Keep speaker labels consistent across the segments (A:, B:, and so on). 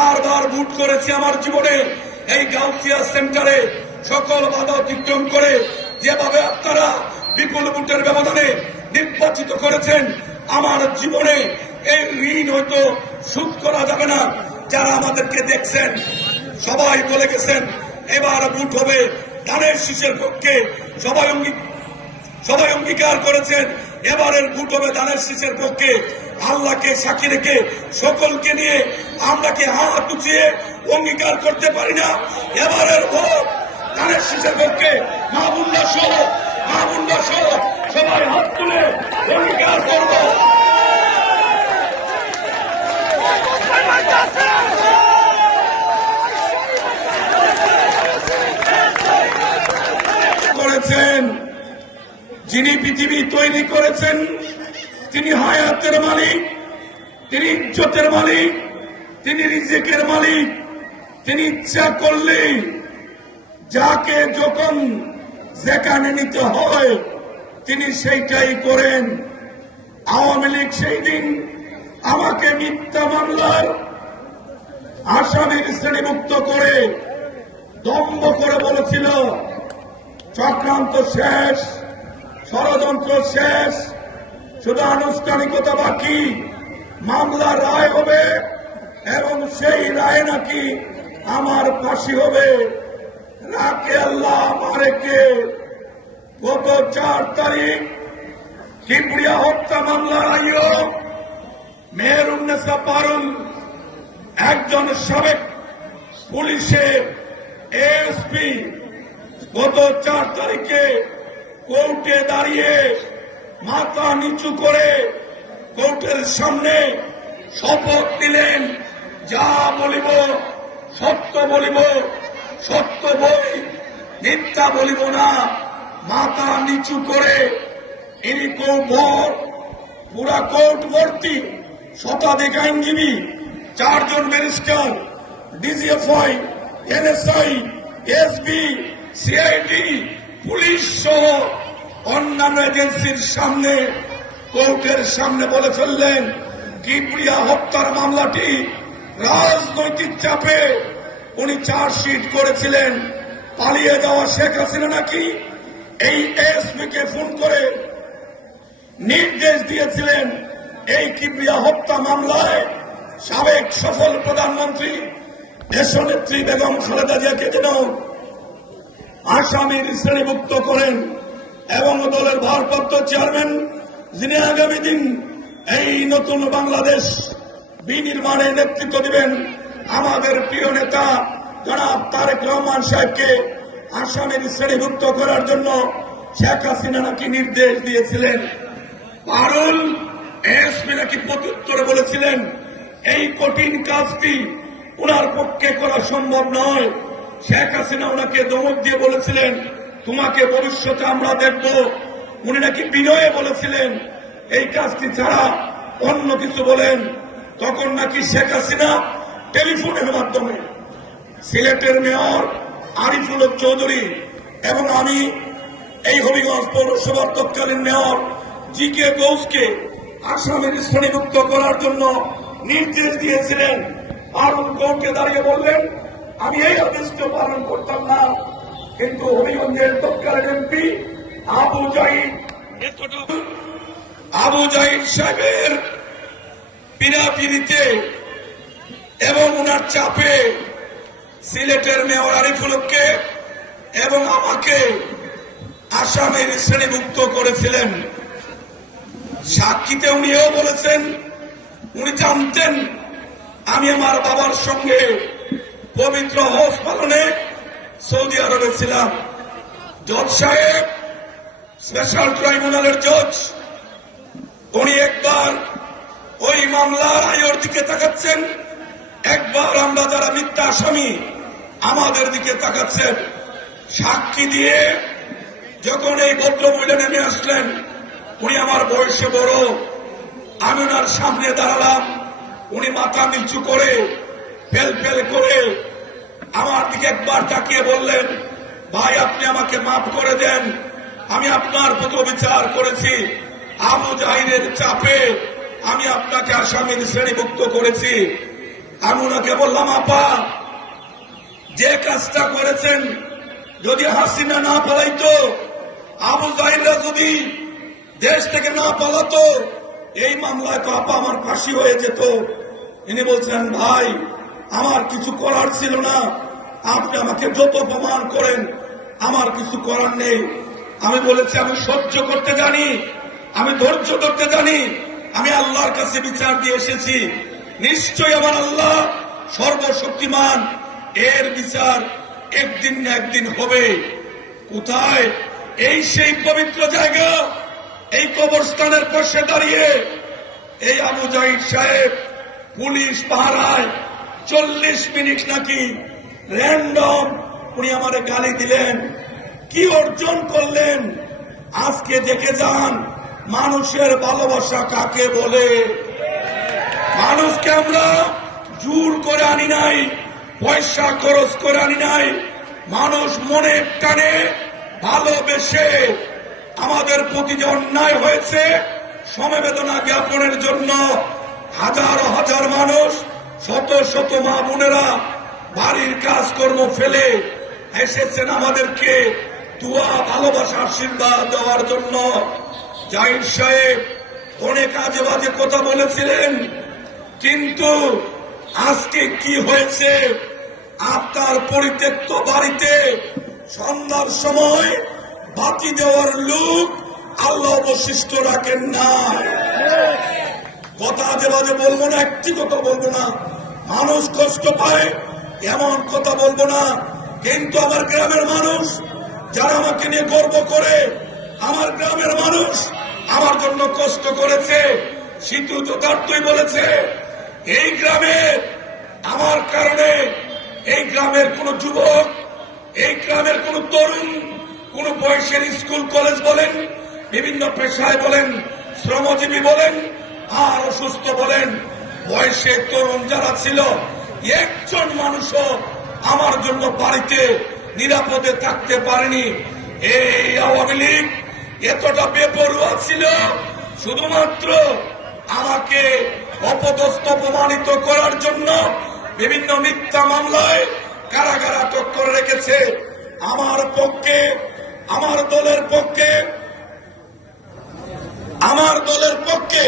A: চারবার ভোট করেছি আমার জীবনে। এই গাউসিয়া সেন্টারে সকল বাধা অতিক্রম করে যেভাবে আপনারা বিপুল ভোটের ব্যবধানে নির্বাচিত করেছেন, আমার জীবনে এই ঋণ হয়তো শোধ করা যাবে না। যারা আমাদেরকে দেখছেন, সবাই বলে গেছেন, এবার ভোট হবে ধানের শীষের পক্ষে। সবাই সবাই অঙ্গীকার করেছেন, এবারের ভোট হবে ধানের শীষের পক্ষে। আল্লাহকে সাক্ষী রেখে সকলকে নিয়ে আমরা কি হাত উঁচিয়ে অঙ্গীকার করতে পারি না। এবারের ভোট ধানের শীষের পক্ষে মা বুল্লা সহ, মা বুল্লা সহ সবাই হাত তুলে অঙ্গীকার করব। করেছেন, যিনি পৃথিবী তৈরি করেছেন তিনি হায়াতের মালিক, তিনি ইজ্জতের মালিক, তিনি রিজেকের মালিক, তিনি ইচ্ছা করলে যাকে যখন যেখানে নিতে হয় তিনি সেইটাই করেন। আওয়ামী লীগ সেই দিন আমাকে মিথ্যা মামলার আসামির শ্রেণীমুক্ত করে দম্ভ করে বলেছিল, চক্রান্ত শেষ, ষড়যন্ত্র শেষ শুধু আনুষ্ঠানিকতা বাকি। মামলা রায় হবে এবং সেই রায় নাকি আমার ফাঁসি হবে। রাকে আল্লাহ মারেকে। গত চার তারিখ কিবরিয়া হত্যা মামলার আইও মেহরুন্নেসা পারুল একজন সাবেক পুলিশের এএসপি গত চার তারিখে কোর্টে দাঁড়িয়ে মাথা নিচু করে কোর্টের সামনে শপথ দিলেন যা বলিব সত্য বলিব, সত্য বই মিথ্যা বলিব না। মাথা নিচু করে ইনি কোর্ট পুরা কোর্ট ভর্তি শতাধিক আইনজীবী, চারজন barrister, DGFI, NSI, SB, CID, police সহ অন্যান্য এজেন্সির সামনে, কোর্টের সামনে বলে ফেললেন কিপ্রিয়া হত্যার মামলাটি রাজনৈতিক চাপে উনি চার্জশিট করেছিলেন। পালিয়ে যাওয়া শেখ হাসিনা নাকি এই এসপি কে ফোন করে নির্দেশ দিয়েছিলেন এই কিবরিয়া হত্যা মামলায় সাবেক সফল প্রধানমন্ত্রী দেশনেত্রী বেগম খালেদা জিয়াকে যেন আসামির শ্রেণীভুক্ত করেন। এবং দলের ভারপ্রাপ্ত চেয়ারম্যান, যিনি আগামী দিন এই নতুন বাংলাদেশ বিনির্মাণে নেতৃত্ব দিবেন, আমাদের প্রিয় নেতা জনাব তারেক রহমান সাহেবকে আসামের শ্রেণীভুক্ত করার জন্য শেখ হাসিনা নাকি নির্দেশ দিয়েছিলেন। পারুল এসপি নাকি প্রত্যুত্তরে বলেছিলেন, এই কঠিন কাজটি ওনার পক্ষে করা সম্ভব নয়। শেখ হাসিনা ওনাকে দমক দিয়ে বলেছিলেন তোমাকে ভবিষ্যতে আমরা দেখব। উনি নাকি বিনয়ে বলেছিলেন, এই কাজটি ছাড়া অন্য কিছু বলেন। তখন নাকি শেখ হাসিনা টেলিফোনের মাধ্যমে সিলেটের মেয়র আরিফুল চৌধুরী এবং আমি, এই হবিগঞ্জ পৌরসভার তৎকালীন মেয়র জি কে ঘোষকে আসামের শ্রেণীভুক্ত করার জন্য নির্দেশ দিয়েছিলেন। আরুন কোর্টে দাঁড়িয়ে বললেন, আমি এই আদেশকে পালন করতাম না। কিন্তু হবিগঞ্জের তৎকালীন এমপি আবু জাহিদ আবু জাহিদ সাহেবের পিড়াপিড়িতে এবং ওনার চাপে সিলেটের মেয়র আরিফুলকে এবং আমাকে আসামের শ্রেণীভুক্ত করেছিলেন। সাক্ষীতে উনিও বলেছেন, উনি জানতেন আমি আমার বাবার সঙ্গে পবিত্র হজ পালনে সৌদি আরবে ছিলাম। জজ সাহেব স্পেশাল ট্রাইব্যুনালের জজ, উনি একবার ওই মামলার আয়োর দিকে তাকাচ্ছেন। একবার আমরা যারা মিথ্যা আসামি, আমাদের দিকে তাকাচ্ছেন। সাক্ষী দিয়ে যখন এই ভদ্র মহিলা নেমে আসলেন, উনি আমার বয়সে বড়, আমি ওনার সামনে দাঁড়ালাম। উনি মাথা নিচু করে, ফেল ফেল করে আমার দিকে একবার তাকিয়ে বললেন, ভাই, আপনি আমাকে মাফ করে দেন। আমি আপনার প্রতি বিচার করেছি। আবু জাহিদের চাপে আমি আপনাকে আসামির শ্রেণীভুক্ত করেছি। আমি ওনাকে বললাম, আপা, যে কাজটা করেছেন, যদি হাসিনা না পালাইতো, আবু জাহিদরা যদি দেশ থেকে না পালাতো, এই মামলায় তো আপা আমার ফাঁসি হয়ে যেত। ইনি বলছেন, ভাই আমার কিছু করার ছিল না। আপনি আমাকে যত অপমান করেন, আমার কিছু করার নেই। আমি বলেছি, আমি সহ্য করতে জানি, আমি ধৈর্য ধরতে জানি, আমি আল্লাহর কাছে বিচার দিয়ে এসেছি। নিশ্চয়ই আমার আল্লাহ সর্বশক্তিমান। এর বিচার একদিন না একদিন হবে। কোথায়? এই সেই পবিত্র জায়গা, এই কবরস্থানের পাশে দাঁড়িয়ে এই আবু জাহিদ সাহেব পুলিশ পাহারায় চল্লিশ মিনিট নাকি র্যান্ডম উনি আমার গালি দিলেন। কি অর্জন করলেন? আজকে দেখে যান, মানুষের ভালোবাসা কাকে বলে? মানুষকে আমরা জোর করে আনি নাই, পয়সা খরচ করে আনি নাই। মানুষ মনে টানে, ভালোবেসে আমাদের প্রতি যে অন্যায় হয়েছে। সমবেদনা জ্ঞাপনের জন্য হাজার হাজার মানুষ শত শত মা বোনেরা বাড়ির কাজকর্ম ফেলে এসেছেন আমাদেরকে দুয়া, ভালোবাসা, আশীর্বাদ দেওয়ার জন্য। জাহিদ সাহেব অনেক আজে বাজে কথা বলেছিলেন, কিন্তু আজকে কি হয়েছে? আপনার পরিত্যক্ত বাড়িতে সন্ধ্যার সময় বাতি দেওয়ার লোক আল্লাহ অবশিষ্ট রাখেন না কথা আজে বাজে বলব না, একটি কথা বলব না। মানুষ কষ্ট পায়, এমন কথা বলব না। কিন্তু আমার গ্রামের মানুষ যারা আমাকে নিয়ে গর্ব করে, আমার গ্রামের মানুষ আমার জন্য কষ্ট করেছে। শীতু যথার্থই বলেছে, এই গ্রামে আমার কারণে এই গ্রামের কোন যুবক, এই গ্রামের কোন তরুণ, কোন বয়সের স্কুল, কলেজ বলেন, বিভিন্ন পেশায় বলেন, শ্রমজীবী বলেন, আর অসুস্থ বলেন বয়সে তরুণ যারা ছিল, একজন মানুষও আমার জন্য বাড়িতে নিরাপদে থাকতে পারেনি। এই আওয়ামী লীগ এতটা বেপরুয়া ছিল, শুধুমাত্র আমাকে অপদস্থ প্রমাণিত করার জন্য বিভিন্ন মিথ্যা মামলায় কারাগার আটক করে রেখেছে। আমার পক্ষে, আমার দলের পক্ষে, আমার দলের পক্ষে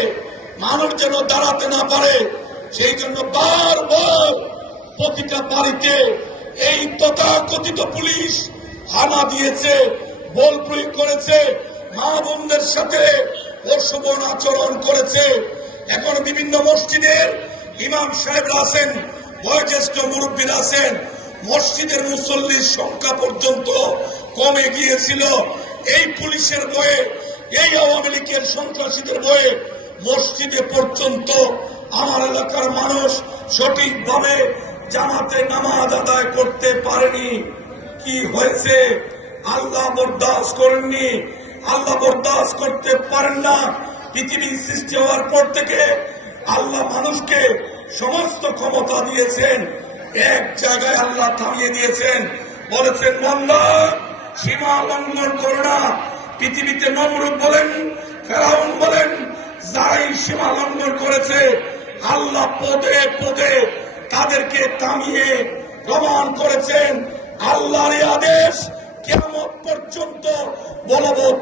A: মানুষ যেন দাঁড়াতে না পারে, সেই জন্য বারবার প্রতিটা বাড়িতে এই তথাকথিত পুলিশ হানা দিয়েছে, বল প্রয়োগ করেছে, মা বোনদের সাথে অশুভন আচরণ করেছে। এখন বিভিন্ন মসজিদের ইমাম সাহেবরা আছেন, বয়োজ্যেষ্ঠ মুরব্বীরা আছেন। মসজিদের মুসল্লির সংখ্যা পর্যন্ত কমে গিয়েছিল। এই পুলিশের বয়ে, এই আওয়ামী লীগের সন্ত্রাসীদের বয়ে মসজিদে পর্যন্ত আমার এলাকার মানুষ সঠিকভাবে জামাতে নামাজ আদায় করতে পারেনি। কি হয়েছে? আল্লাহ বরদাস্ত করেননি। আল্লাহ বরদাস্ত করতে পারেন না। পৃথিবীর সৃষ্টি হওয়ার পর থেকে আল্লাহ মানুষকে সমস্ত ক্ষমতা দিয়েছেন। এক জায়গায় আল্লাহ থামিয়ে দিয়েছেন। বলেছেন মন্দা সীমা লঙ্ঘন করো না। পৃথিবীতে নমরুদ বলেন, ফেরাউন বলেন যাই সীমা লঙ্ঘন করেছে। আল্লাহ পদে পদে তাদেরকে থামিয়ে প্রমাণ করেছেন। আল্লাহর আদেশ কেমন পর্যন্ত বলবৎ